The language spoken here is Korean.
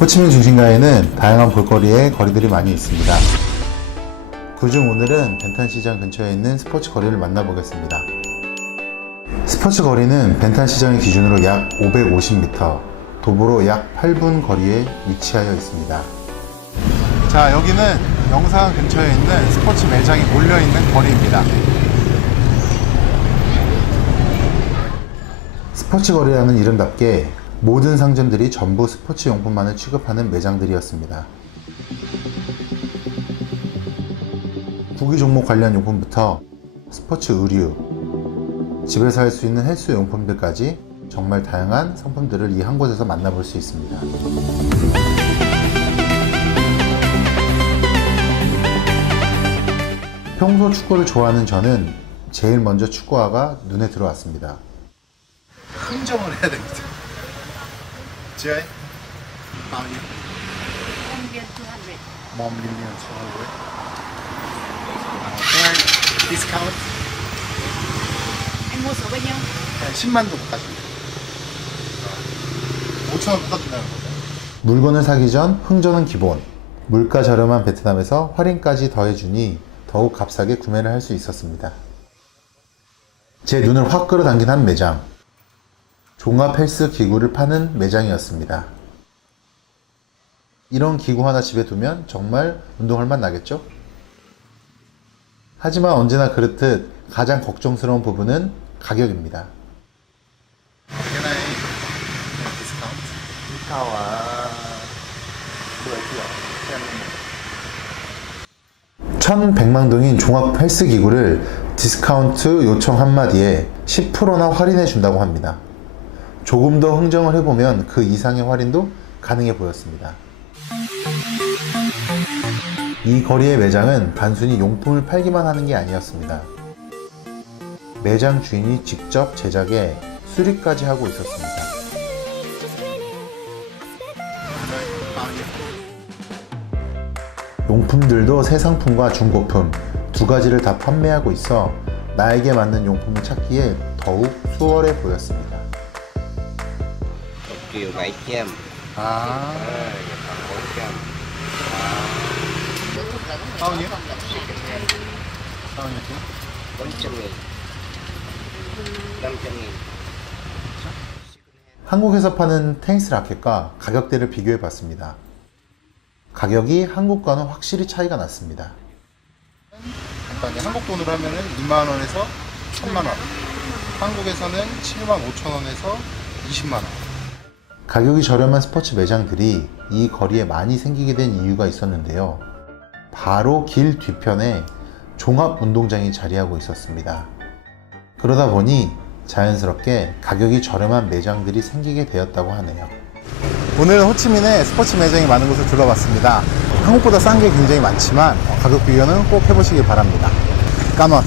호치민 중심가에는 다양한 볼거리의 거리들이 많이 있습니다. 그중 오늘은 벤탄 시장 근처에 있는 스포츠 거리를 만나보겠습니다. 스포츠 거리는 벤탄 시장의 기준으로 약 550m, 도보로 약 8분 거리에 위치하여 있습니다. 자, 여기는 영상 근처에 있는 스포츠 매장이 몰려 있는 거리입니다. 스포츠 거리라는 이름답게 모든 상점들이 전부 스포츠 용품만을 취급하는 매장들이었습니다. 구기 종목 관련 용품부터 스포츠 의류, 집에서 할 수 있는 헬스 용품들까지 정말 다양한 상품들을 이 한 곳에서 만나볼 수 있습니다. 평소 축구를 좋아하는 저는 제일 먼저 축구화가 눈에 들어왔습니다. 흥정을 해야 됩니다. 지하에 마음이 Indian 200. 몸 밀리는 수하고요. 그냥 디스카운트 Anh mua số bao nhiêu? 한 10만 동 깎아줍니다. 5천 원 깎아준다는 거죠. 물건을 사기 전 흥정은 기본. 물가 저렴한 베트남에서 할인까지 더해주니 더욱 값싸게 구매를 할 수 있었습니다. 제 눈을 확 끌어당긴 한 매장. 종합 헬스 기구를 파는 매장이었습니다. 이런 기구 하나 집에 두면 정말 운동할 맛 나겠죠? 하지만 언제나 그렇듯 가장 걱정스러운 부분은 가격입니다. 1100망동인 종합 헬스 기구를 디스카운트 요청 한마디에 10%나 할인해 준다고 합니다. 조금 더 흥정을 해보면 그 이상의 할인도 가능해 보였습니다. 이 거리의 매장은 단순히 용품을 팔기만 하는 게 아니었습니다. 매장 주인이 직접 제작에 수리까지 하고 있었습니다. 용품들도 새 상품과 중고품 두 가지를 다 판매하고 있어 나에게 맞는 용품을 찾기에 더욱 수월해 보였습니다. Triệu bảy trăm khoảng bốn trăm bao nhiêu? bốn trăm nghìn năm trăm nghìn 한국에서 파는 테니스 라켓과 가격대를 비교해 봤습니다. 가격이 한국과는 확실히 차이가 났습니다. 한국 돈으로 하면은 2만 원에서 3만 원. 한국에서는 7만 5천 원에서 20만 원. 가격이 저렴한 스포츠 매장들이 이 거리에 많이 생기게 된 이유가 있었는데요. 바로 길 뒤편에 종합 운동장이 자리하고 있었습니다. 그러다 보니 자연스럽게 가격이 저렴한 매장들이 생기게 되었다고 하네요. 오늘은 호치민에 스포츠 매장이 많은 곳을 둘러봤습니다. 한국보다 싼 게 굉장히 많지만 가격 비교는 꼭 해보시기 바랍니다. 까먼